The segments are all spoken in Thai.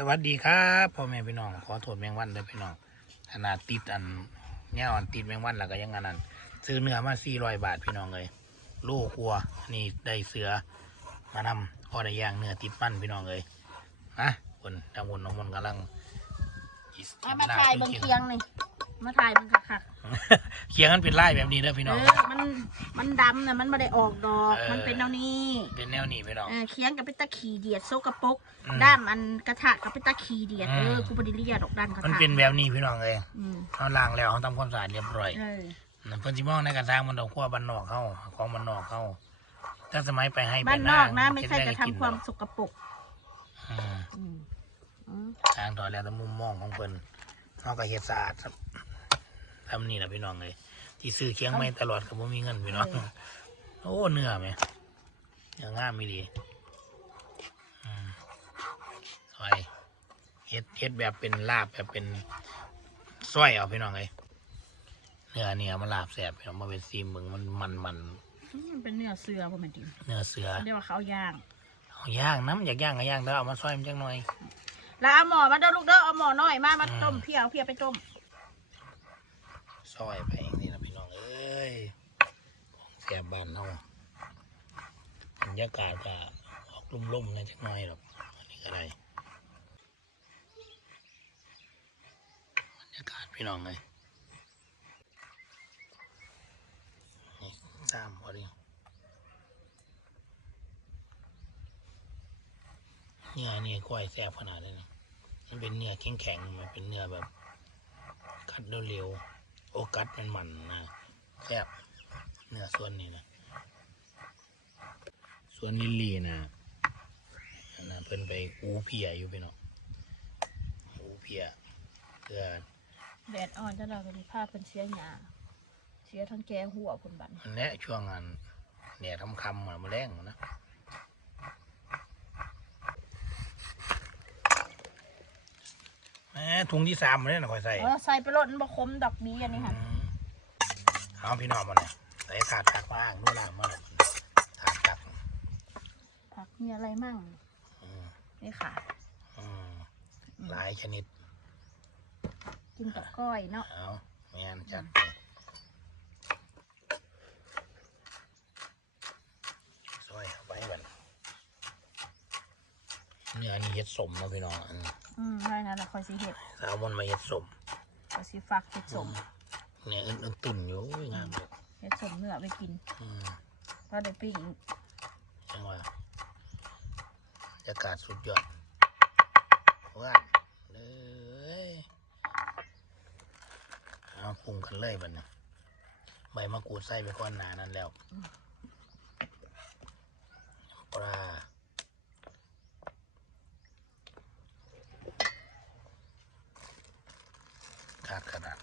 สวัสดีครับพ่อแม่พี่น้องขอโทษแมงวันด้วยพี่น้องขนาดติดอันเนี่ยอันติดแมงวันแล้วก็ยังอันนั้นซื้อเนื้อมาสี่ร้อยบาทพี่น้องเลยลูกครัวนี่ได้เสือมานำพอได้ย่างเนื้อติดมันพี่น้องเลยนะคนทางบนน้องมนต์กำลังอิสเอามาถ่ายเบนเคียงนี่ มาถ่ายมันคักเคียงกันเป็นไล่แบบนี้เด้อๆพี่เอน้อง อมันมันดำนะมันไม่ได้ออกดอก เออ มันเป็นแนวนี้เป็นแนวนี้พี่น้อง เออเคียงกับเป็นตะขีเดียดโซกระปรกอืมด้ามอันกระทะกับเป็นตะขีเดียดอืม เออกูบไดิเรียดอกด้านกระมันทะเป็นแบบนี้พี่น้องเลยอืมเขาล้างแล้วเขาทำความสะอาดเรียบร้อยเออนั่นเพิ่นสิมองในกระทางมันดอกขั้วบ้านนอกเขาของบ้านนอกเขาถ้าสมัยไปให้ไปบ้านนอกนะหไม่ใช่กระทำความสกปรกอืมอืมอืมทางถอยแล้วแต่มุมมองของเพิ่นเขาก็เฮ็ดสะอาดครับ ทำนี่นะพี่น้องเลยที่ซื้อเคียงไม่ตลอดก็บ่มีเงินพี่น้องโอ้เนื้อไหมเนื้องามมีดีอืมสวยเฮ็ดเฮ็ดแบบเป็นลาบแบบเป็นสร้อยเอาพี่น้องเลยเนื้อเนี่ยมันลาบแสบพี่น้องมาเป็นซีมมึงมันมันมันมันเป็นเนื้อเสือป่ะแม่นดิเนื้อเสือเรียกว่าเขาวย่างเอาย่างน้ำอยากย่างก็ย่างแล้วเอามาซอยมันจังหน่อยแล้วเอาหมอมาเด้อลูกเด้อเอาหมอน้อยมามาอืมต้มเพียวเพียวไปต้ม ซอยไปอย่างนี้นะพี่น้องเอ้ยของแสบบ้านเฮาบรรยากาศก็ออกลุ่มๆนะจักหน่อยหรอกอันนี้ก็ได้บรรยากาศพี่น้องเลยนี่สามพอดีเนื้อนี่ก้อยแซ่บขนาดนี้นะมันเป็นเนื้อแข็งๆมันเป็นเนื้อแบบกัดเร็วๆ อกัดมันมันๆนะแซ่บเนื้อส่วนนี้นะส่วนลิลลี่นะอันนะเพิ่นไปอูเพียอยู่พี่น้องอูเพียเพื่อแดดอ่อนจะเราก็ดีภาพเป็นเสียหยาเสียทั้งแกหัวคนบันมันแนะช่วงงานแดดทำคำมามาแรงนะแหม ถุงที่สามมาเนี่ยนะคอยใส่เออใส่ไปรดมันบะคมดอกบีอันนี้ค่ะอืมเอาพี่น้องมาเนี่ยใส่ถาดตักว่างนู่นล่างมาเลยถาดตักผักมีอะไรมั่งอืมนี่ค่ะอืมหลายชนิด กินกับก้อยเนาะเอาแมนจัดไปซอยเข้าไปกันเนื้อนี่เห็ดสมนะพี่น้อง อืมอืมได้นะเราคอยสิเห็ดสาวมันมาเห็ดสมคอยสิฟักเห็ดสมเนี่ยอึนๆตุ่นอยู่อุ้ยงามเลยเห็ดสมเนื้อไปกินอืมก็ได้ปิ้งจังหวะบรรยากาศสุดยอดว่านเลยเอาปรุงกันเลยบัดนี้ใบมะกรูดใส่ไปก่อนหนานั้นแล้วปลา ขาดขนาด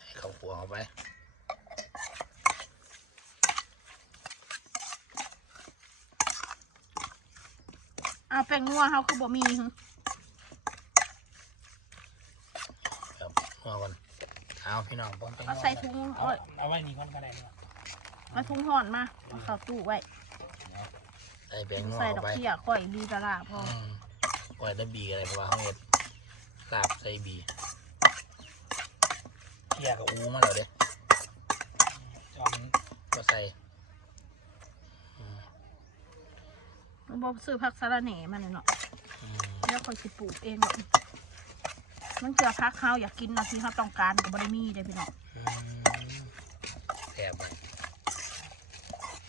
ให้เขาขัวเข้าไปเอาแป้งนัวเขาคือบ่มีหึครับนัวก่อนเอาพี่น้องป้อนไปเอาใส่ถุงเอาเอาเอาไว้นี่ก่อนก็ได้เนาะมาถุงห่อนมาเอาเข้าตู้ไว้ ใส่แบงนัวใส่ดอเข้ากไปเขี้ยก้อยดีตลาดพออืมไว้ได้บีอะไรเพราะว่าเขาเห็ด ลาบใส่บีเที่ยกับอูมาแล้วเด้จอมก็ใส่อืมมันบอกซื้อผักสะระแหน่มาเลยเนาะอืมแล้วคอยสิปลูกเองเนาะมันเจอพักเขาอยากกินเนาะที่เขาต้องการกับบริมีได้พี่น้องอืมแซ่บไป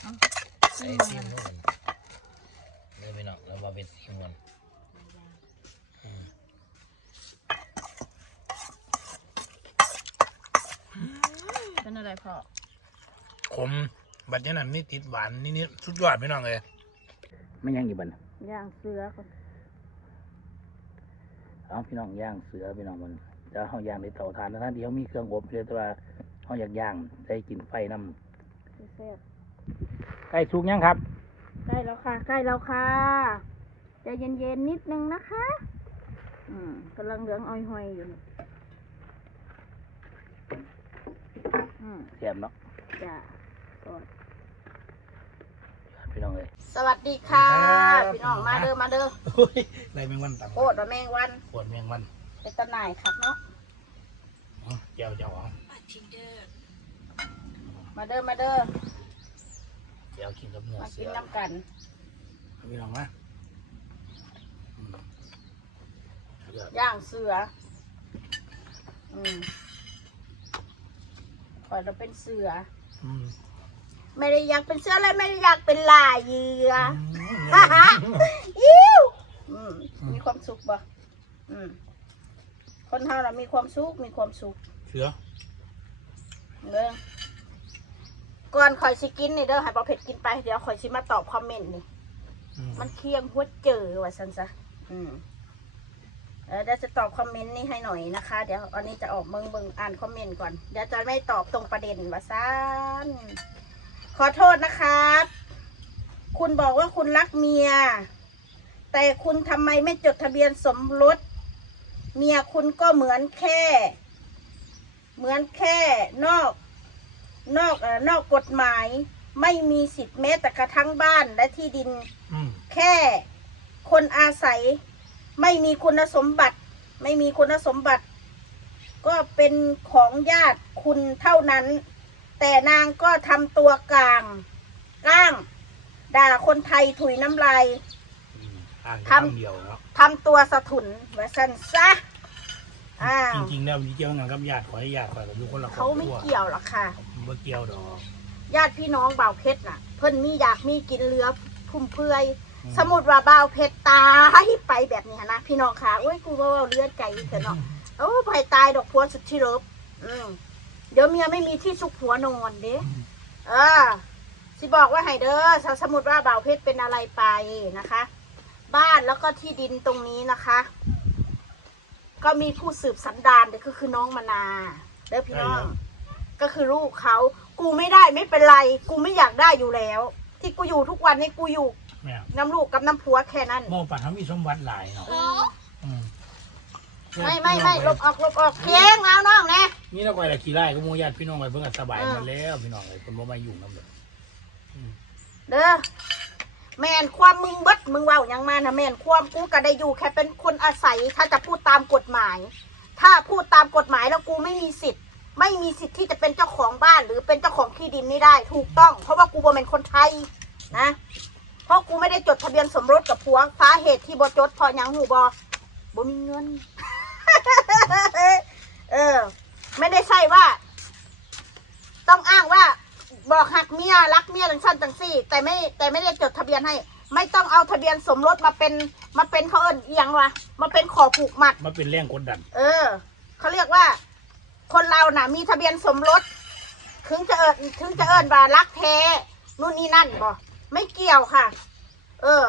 เอาใส่ซื้อมาซีมนู่นเดี๋ยวพี่น้องแล้วมาเป็นซีมกันอืม เป็น อะไรพอขมบัดนี้นั่นนี่ติดหวานนี่นี่สุดยอดพี่น้องเลยไม่ยังอีกบันย่างเสือคนเอาพี่น้องย่างเสือพี่น้องมันจะเอาย่างในเตาถ่านนะท่านเดียวมีเครื่องอบเลยแต่ว่าเขาอยากย่างใช้กินไฟน้แซ่บำใกล้สุกยังครับใกล้แล้วค่ะ ใกล้แล้วค่ะใจเย็นๆนิดนึงนะคะ อืมกำลังเหลืองอ้อยหอย อยู่นี่อืมเสียมเนาะจ้ะก็พี่พี่น้องเลยสวัสดีค่ะครับพี่น้องมาเด้อมาเด้อโอ้ยไรแมงวันต่ำโคตรแมงวันขวดแมงวันเป็นตะหน่ายคักเนาะอ๋อเจียวเจียวอ๋อมาเด้อมาเด้อเจียวกินกับเนื้อมาเสืกินอน้ำกันพี่น้องมาอืมเลือดย่างเสือ อืม คอยเราเป็นเสือ อืมไม่ได้อยากเป็นเสือเลยไม่ได้อยากเป็นลายเหยื่ออืมฮ่าฮ่าอิ้วอืมมีความสุขบ่อืมคนเฮาเรามีความสุขมีความสุขเสือเด้อก่อนข่อยสิกินนี่เด้อให้บ่เผ็ดกินไปเดี๋ยวข่อยสิมาตอบคอมเมนต์นี่ อืมมันเคียงหัวเจอว่าสันซะอืม เออเดี๋ยวจะตอบคอมเมนต์นี่ให้หน่อยนะคะ เดี๋ยวอันนี้จะออกเบิ่งเบิ่งอ่านคอมเมนต์ก่อน เดี๋ยวจะไม่ตอบตรงประเด็นว่าซันขอโทษนะครับ คุณบอกว่าคุณรักเมีย แต่คุณทำไมไม่จดทะเบียนสมรส เมียคุณก็เหมือนแค่ เหมือนแค่นอกนอกเอ่อนอกกฎหมายไม่มีสิทธิ์แม้แต่กระทั่งบ้านและที่ดินอืมแค่คนอาศัย ไม่มีคุณสมบัติ ไม่มีคุณสมบัติ ก็เป็นของญาติคุณเท่านั้น แต่นางก็ทำตัวกลางก้าง ด่าคนไทยถุยน้ำลายอืมอ่านทำคำเดียวเนาะทำตัวสะทุนไว้สันซะอ้าวจริงๆแล้วมีเกี่ยวงานกับญาติขอให้ญาติขอยกับอยู่คนละครอเขาบไม่ครัวเกี่ยวหรอกค่ะบ่เกี่ยวดอกญาติพี่น้องบ่าวเพชรน่ะ เพิ่นมีอยากมีกินเรือพุ่มเพื่อยอื สมมุดว่าบ่าวเพชรตายไปแบบนี้นะพี่น้องค่ะโอ้ยกูว่าเลือดใจเถอะเนาะโอ้ไปตายดอกพัวสุดที่เลิฟอืมเดี๋ยวเมียไม่มีที่ซุกหัวนอนเด้เออสิบอกว่าให้เด้อถ้าสมมติว่าบ่าวเพชรเป็นอะไรไปนะคะ บ้านแล้วก็ที่ดินตรงนี้นะคะ ก็มีผู้สืบสันดานเด้อก็คือน้องมนาเด้อพี่น้อง ก็คือลูกเขา กูไม่ได้ไม่เป็นไร กูไม่อยากได้อยู่แล้ว ที่กูอยู่ทุกวันนี้กูอยู่ แม่น้ำลูกกับน้ำผัวแค่นั้นโมป่าเขามีสมบัติหลายเนาะอืมไม่ไม่ไม่ลบออกลบออกเพียงเอาน้องแน่นี่เราไปละขี่ไล่ก็หมูญาติพี่น้องไปเพิ่งก็สบายอ่าหมาแล้วพี่น้องเลยคนบ่มายุ่งนำเลยเด้อแม่นความมึงเบิดมึงเว่ายังมานะแม่นความกูก็ได้อยู่แค่เป็นคนอาศัยถ้าจะพูดตามกฎหมาย ถ้าพูดตามกฎหมายแล้วกูไม่มีสิทธิ์ ไม่มีสิทธิ์ที่จะเป็นเจ้าของบ้านหรือเป็นเจ้าของที่ดินไม่ได้ ถูกต้อง เพราะว่ากูบ่เป็นคนไทยนะ เพราะกูไม่ได้จดทะเบียนสมรสกับผัวสาเหตุที่บ่จดเพราะหยังหูบอบ่มีเงิน เออ ไม่ได้ใช่ว่า ต้องอ้างว่า บอกหักเมียรักเมียจังสั้นจังสี่ แต่ไม่ แต่ไม่ได้จดทะเบียนให้ ไม่ต้องเอาทะเบียนสมรสมาเป็นมาเป็นเขาเอิญเอียงวะมาเป็นขอผูกมัดมาเป็นแรงกดดัน เออเขาเรียกว่า คนเราน่ะ มีทะเบียนสมรส ถึงจะเอิญถึงจะเอิญว่ารักแท้นู่นนี่นั่นบ่ ไม่เกี่ยวค่ะ เออ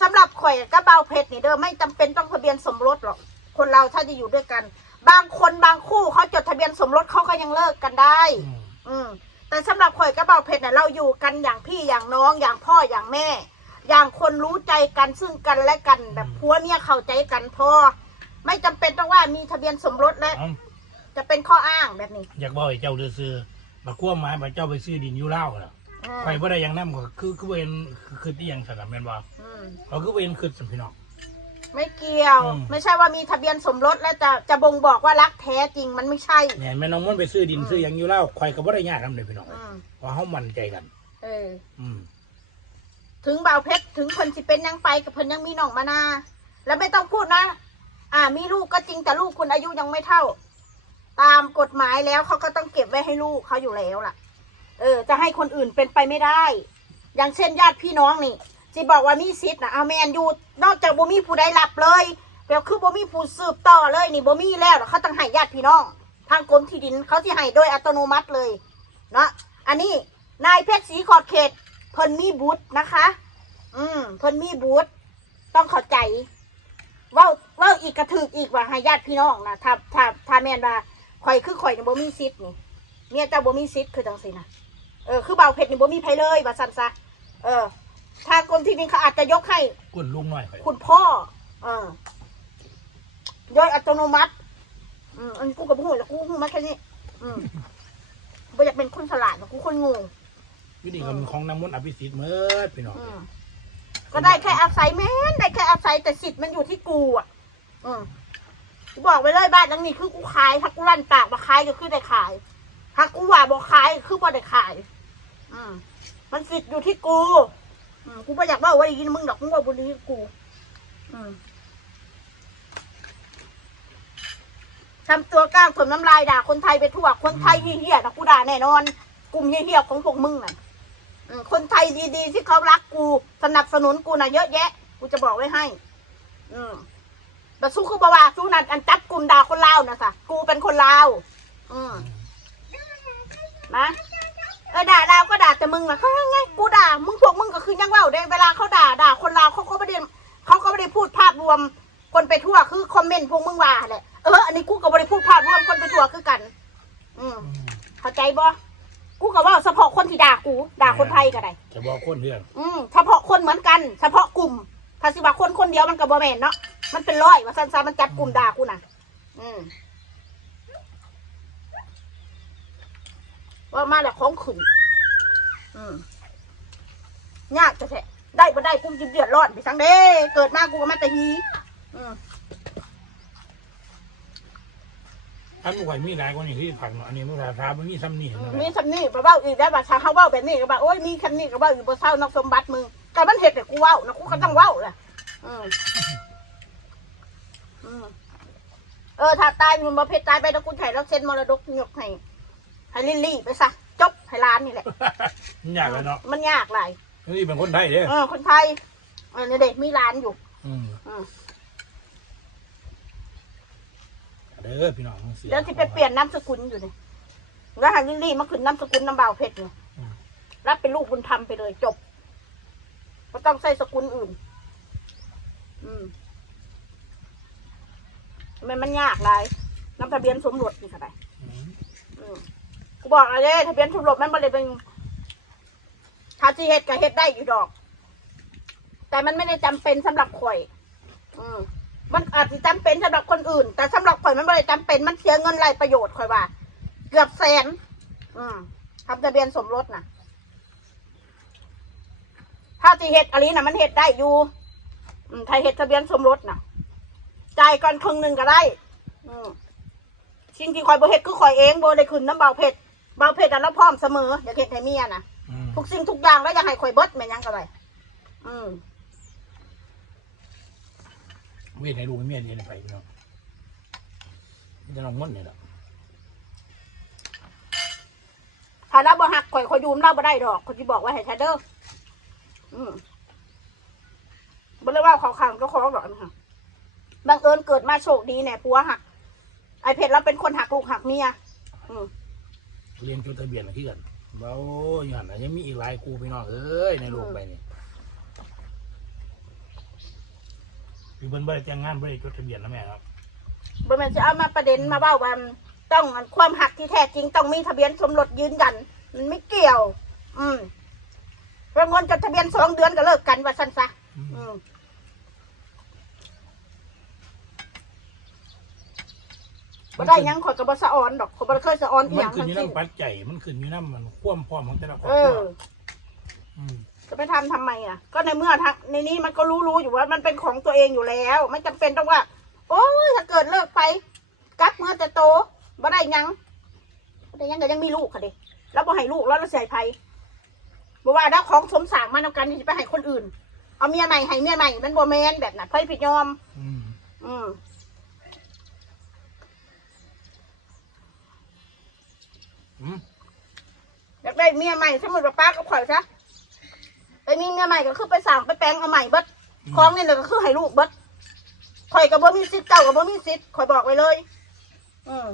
สำหรับข่อยกับเบาเพชรนี่เด้อไม่จำเป็นต้องทะเบียนสมรสหรอก คนเราถ้าจะอยู่ด้วยกัน บางคนบางคู่เขาจดทะเบียนสมรสเขาก็ยังเลิกกันได้ อืมอืมแต่สำหรับข่อยกับเบาเพชรเนี่ยเราอยู่กันอย่างพี่อย่างน้องอย่างพ่ออย่างแม่ อย่างคนรู้ใจกันซึ่งกันและกัน แบบผัวเมียเข้าใจกันพอไม่จำเป็นต้องว่ามีทะเบียนสมรสและเอ้าจะเป็นข้ออ้างแบบนี้ อยากบอกให้เจ้าเดือซื้อบักกล้วหมายบักเจ้าไปซื้อดินอยู่เล่าวน่ะอื มไปบ่ได้หยังนำก็คือคือบ่เห็นคือที่ยังสนามแม่นบ่อืมเขาคือบ่เห็นคือสัมพี่น้อง ไม่เกี่ยว อืม ไม่ใช่ว่ามีทะเบียนสมรสแล้วจะจะบ่งบอกว่ารักแท้จริงมันไม่ใช่เนี่ยแม่น้องมนต์ไปซื้อดินซื้อหยังอยู่เล่าวข่อยก็บ่ได้ยากนำเลยพี่น้องอืมเพราะเฮามั่นใจกัน เออ อืมถึงบ่าวเพชรถึงคนสิเป็นยังไปกับเพิ่นยังมีน้องมานา แล้วไม่ต้องพูดนะ อ่า มีลูกก็จริงแต่ลูกคุณอายุยังไม่เท่า ตามกฎหมายแล้วเขาก็ต้องเก็บไว้ให้ลูกเขาอยู่แล้วล่ะ เออ จะให้คนอื่นเป็นไปไม่ได้ อย่างเช่นญาติพี่น้องนี่สิบอกว่ามีสิทธิ์นะเอาแมนอยู่นอกจากบ่มีผู้ใดรับเลยแบบคือบ่มีผู้สืบต่อเลยนี่บ่มีแล้วเขาต้องให้ญาติพี่น้อง ทางกรมที่ดินเขาที่ให้โดยอัตโนมัติเลยเนาะอันนี้นายเพชรศรีขอดเขตเพิ่นมีบุตรนะคะ อืมเพิ่นมีบุตรต้องเข้าใจว่าว่าอีกกระถืออีกว่าให้ญาติพี่น้องนะถ้าถ้าถ้าแมนว่าข่อยคือข่อยนี่บ่มีสิทธิ์นี่เมียเจ้าบ่มีสิทธิ์คือจังซี่นะ ออคือเบาเพชรนี่บ่มีไผเลยว่าซั่นซะเออทางกรมที่ดินเขาอาจจะยกให้ กุนลุงน้อยข่อยคุณพ่อเออโดยอัตโนมัติ อืมอันนกูกับหูแล้วกูหูมาแค่นี้ อืมบ่อยากเป็นคนฉลาดหรอกกูคนโงูวิธีการของน้ำมนต์อภิสิทธิ์เมื่อพี่น้องอืมก็ได้แค่อาศัยแม่นได้แค่อาศัยแต่สิทธิ์มันอยู่ที่กูอะ อืมกูบอกไว้เลยบ้านหลังนี้คือกูขายถ้ากูลั่นปากมาขายก็คือได้ขายถ้ากูว่าบอกขายคือบ่ได้ขาย อืมมันสิทธิ์อยู่ที่กูอืมกูไม่อยากว่าว่าอย่างนี้มึงดอกมึงว่าบุรีกู อืมทำตัวกล้างถมน้ำลายด่าคนไทยไปทั่ว คนไทยเหี้ยๆนะกูด่าแน่นอน กลุ่มเหี้ยๆของพวกมึงน่ะอืมคนไทยดีๆที่เขารักกู สนับสนุนกูน่ะเยอะแยะ กูจะบอกไว้ให้ อืมแต่สู้คือบว่าสู้นั่นอันจัดกลุ่มด่าคนลาวนะสะกูเป็นคนลาว อืมนะ เออด่าลาวก็ด่าแต่มึงนะเขาไงกูด่ามึงพวกมึงก็คือยังเว่าได้เวลาเขาด่าด่าคนลาวเขาก็ไม่ได้เขาก็ไม่ได้พูดภาพรวม คนไปทั่วคือคอมเมนต์พวกมึงว่าแหละเอออันนี้กูก็ไม่ได้พูดภาพรวมคนไปทั่วคือกัน อืมอืมเข้าใจบ่กูก็ว่าเฉพาะคนที่ด่ากูด่าคนไทยก็ได้จะบอกคนเรื่องอืมเฉพาะคนเหมือนกัน เฉพาะกลุ่มถ้าสิว่าคนคนเดียวมันก็บ่แม่นเนาะมันเป็นร้อยว่าซันซามันจับกลุ่มด่ากูน่ะ อืม ว่ามาแล้วของขึ้นอืมยากจะแท้ได้บ่ได้กูจิเดือดร้อนไปทั้งเด้เกิดมากูก็มาแต่ฮีอืมท่านผู้ใหญ่มีหลายคนอย่างที่ผักเนาะอันนี้มันราคามันมีซ้ำนี่เห็นไหมมีคำนี้บ่เว้าอีกได้บ่ชาเขาเว้าแบบนี้ก็บ่าโอ้ยมีคำนี้ก็เว้าอยู่บ่เศร้านอกสมบัติมึงก็มันเฮ็ดให้กูเว้านะกูก็ต้องเว้าแหละอืมอืมเออถ้าตายมันบ่เพชรตายไปแล้วกูไถแล้วเซ็นมรดกยกให้ ให้ลิลลี่ไปซะจบให้ร้านนี่แหละ มันยากเลยเนาะมันยากหลายนี่เป็นคนไทยเด้อเออคนไทยเออเนี่ยเด็กมีร้านอยู่ อืมอืมเด้อพี่น้องสีเดี๋ยวที่ไปเปลี่ยนนามสกุลอยู่นี่แล้วให้ลิลลี่มาขึ้นนามสกุลน้ำบ่าวเพชรเนี่ยรับเป็นลูกบุญธรรมไปเลยจบไม่ต้องใส่สกุลอื่น อืมมันมันยากหลายน้ำทะเบียนสมรสนี่ค่ะไปอืมอืมกู บอกอะไรเลยทะเบียนสมรสมันไม่ได้เป็นถ้าที่เฮ็ดก็เฮ็ดได้อยู่ดอก แต่มันไม่ได้จำเป็นสำหรับข่อย อืมมันอาจจะจำเป็นสำหรับคนอื่น แต่สำหรับข่อยมันไม่ได้จำเป็นมันเสียเงินไรประโยชน์ข่อยว่า เกือบแสน อืมทำทะเบียนสมรสนะถ้าที่เฮ็ดอะไรน่ะมันเฮ็ดได้อยู่ถ้าเฮ็ดทะเบียนสมรสนะจ่ายก่อนครึ่งหนึ่งก็ได้ อืมสิ่งที่คอยบ่เฮ็ดคือคอยเองบ่ได้ขึ้นน้ำเบาเผ็ด เบาเผ็ดอะเราพร้อมเสมออยากเฮ็ดให้เมียนะอืมทุกสิ่งทุกอย่างแล้วอยากให้คอยเบิดแม่นยังก็ได้อืมเวทให้ลูกให้เมียเดียวไปพี่น้องมันจะลองมดเนี่ยแหละถ้าเราบ่หักคอยคอยอยูมเราบ่ได้ดอกคนที่บอกว่าให้ชาเด้ออืมบ่เลยว่าเขาขังก็ของดอกนะคะบังเอิญเกิดมาโชคดีแน่ผัวหัก ไอเพชรเราเป็นคนหักลูกหักเมียอืม เรียนจดทะเบียนอะไรที่กันเบ้าอย่างนั้นยังมีอีกหลายครูพี่น้องเอ้ยในโลกใบนี้พี่เบิ้ลบ่ได้แต่งงานบ่ได้จดทะเบียนนะแม่ครับบ่แม่นจะเอามาประเด็นมาเว้าว่าต้องความหักที่แท้จริงต้องมีทะเบียนสมรสยืนยัน มันไม่เกี่ยว อืมเพราะเงินจดทะเบียนสองเดือนก็เลิกกันว่าซั่นซะอืม อืม บ่ได้หยังขอยก็บ่สะออนดอกขอยบ่ได้เคยสะออนอีหมันยังขึ้นทั้องยู่สิ้นน้ำปัจจัยมันขึ้นอยู่น้ำมันความพร้อมของแต่ละครอบเอครัอ วมจะไปทำทำไมอะ ก็ในเมื่อทักในนี้มันก็รู้ๆอยู่ว่ามันเป็นของตัวเองอยู่แล้ว ไม่จำเป็นต้องว่า โอ้ยถ้าเกิดเลิกไปกลับเมื่อแต่โตบ่ได้หยังบ่ได้หยังก็ยังมีลูกค่ะเด็แล้วบ่ให้ลูกแล้วเราเสียภัยบ่ว่าแล้วของสมสางมันเอากันที่จะไปให้คนอื่น เอาเมียใหม่ให้เมียใหม่มันบ่แมนแบบนั้นไพ่ผิดยอม อืม อืม อืมอยากได้เมียใหม่สมมติว่าป้ากับข่อยซะไปมีเมียใหม่ก็คือไปสั่งไปแปลงเอาใหม่เบิดของนี่เลยก็คือให้ลูกเบิดข่อยกับบ่มีสิทธิ์เจ้ากับบ่มีสิทธิ์ข่อยบอกไว้เลย อืม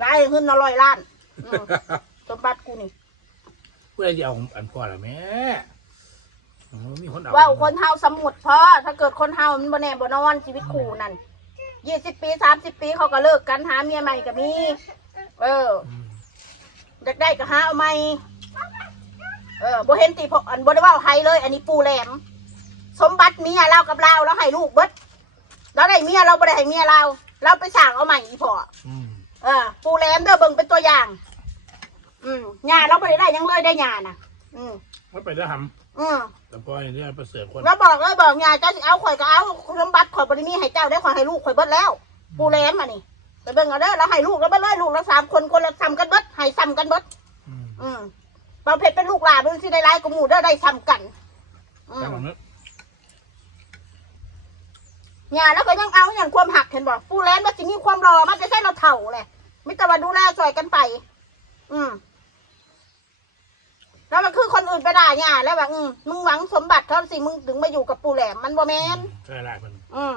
ได้ขึ้นอร่อยล้านอืมสมบัติกูนี่ผู้ใดจะเอาอันพ่อละแม่อ๋อมีคนเอาว่าคนเฮาสมุดพอถ้าเกิดคนเฮามันบ่แน่บ่นอนชีวิตคู่นั่นยี่สิบปีสามสิบปีเขาก็เลิกกันหาเมียใหม่ก็มี เอออืมอยากได้ก็หาเอาไหมเออบ่เห็นตีพออันบ่ได้เว่าให้เลย อันนี้ปูแหลม สมบัติเมียเรากับเราแล้วให้ลูกเบิดเราได้เมียเราบ่ได้ให้เมียเรา เราไปสั่งเอาใหม่อีพออืมเออ ปูแหลมเด้อเบิ่งเป็นตัวอย่าง อืมหญ้าเราไม่ได้ได้หยังเลยได้หญ้าน่ะ อืมไม่ไปได้ทอืมำแต่พออย่างนี้ประเสริฐคนแล้วบอกเลยบอกหญ้าเจ้าสิเอาข่อยก็เอาสมบัติข่อยบริมีให้เจ้าได้ข่อยให้ลูกข่อยเบิดแล้ว ปูแหลมอะนี่ไป เบิ่งเอาเด้อแล้วให้ลูกแล้วเบิดเลยลูกแล้วสามคนคนละซ้ำกันเบิดให้ซ้ำกันเบิดอืมอืมเบาเพชรเป็นลูกหลานดูสิได้ร้ายกับหมู่เด้อได้ซ้ำกันอืแต่มผมนึกหญ้าแล้วก็ยังเอาอย่างความหักเห็นบอกปูแหลมมันสิมีความรอมันจะใช่เราเถ่าแหละมิตรวันดูแลช่วยกันไป อืม แล้วมันคือคนอื่นไปด่าเนี่ยแล้วแบบอืมมึงหวังสมบัติเขาสิมึงถึงมาอยู่กับปูแหลมมันบ่แมนใช่ไรมันอืม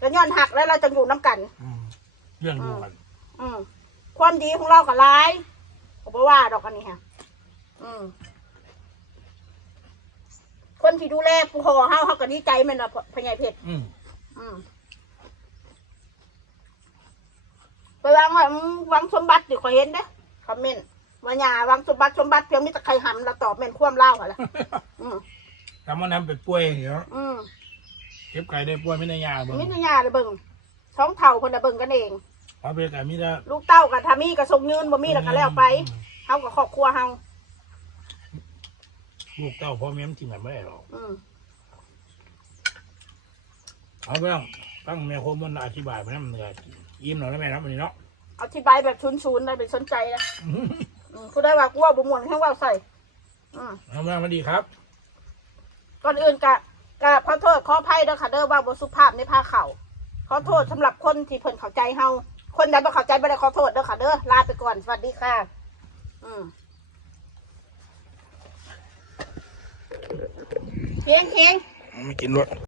จะย้อนหักแล้วเราจะอยู่น้ำกัน อืม เรื่องดูกัน อืมความดีของเรากับร้ายผมบ่ว่าดอกอันนี้ฮะอืมคนที่ดูแลผู้ห่อเฮาเฮาก็ดีใจแมันละพญายเพชรอืมอืมไปวางว่าอืมวางสมบัติดิขอยเห็นเด้อคอมเมนต์ว่าหย่าวางสมบัติสมบัติเพียงมีแต่ใครหำเราตอบแม่นความเล่าหั่นล่ะอืมทำมันทำเป็นป่วยเนาะอืมเก็บไก่ได้ป่วยไม่ได้ยาเบิ่งมิตรยาเลยเบิ่งท้องเท่าคนน่ะเบิ่งกันเอง เพราะเป็นไก่มีแต่ลูกเต้ากับทามีกับทรงยืนบ่มีแล้วก็แล้วไปเฮากับครอบครัวเฮาลูกเต้าพ่อแม่มันทิ้งกันไม่ได้หรอกอืมเอาไปต้องตั้งแม่โคมมันอธิบายไปนั่นมันก็ยิ้มหน่อยได้ไหมครับวันนี้เนาะอธิบายแบบชุนๆได้ไปสนใจนะอืมผู้ได้ว่ากูว่าบ่ม่วนแค่ว่าใส่ อืมเอามามาดีครับ ก่อนอื่นกะกะขอโทษขออภัยเด้อค่ะเด้อว่าบ่สุภาพในภาเขาขอโทษสำหรับคนที่เพิ่นเข้าใจเฮา คนใดบ่เข้าใจบ่ได้ขอโทษเด้อค่ะเด้อลาไปก่อนสวัสดีค่ะ อืมเคียงเฮง ไม่กินรถ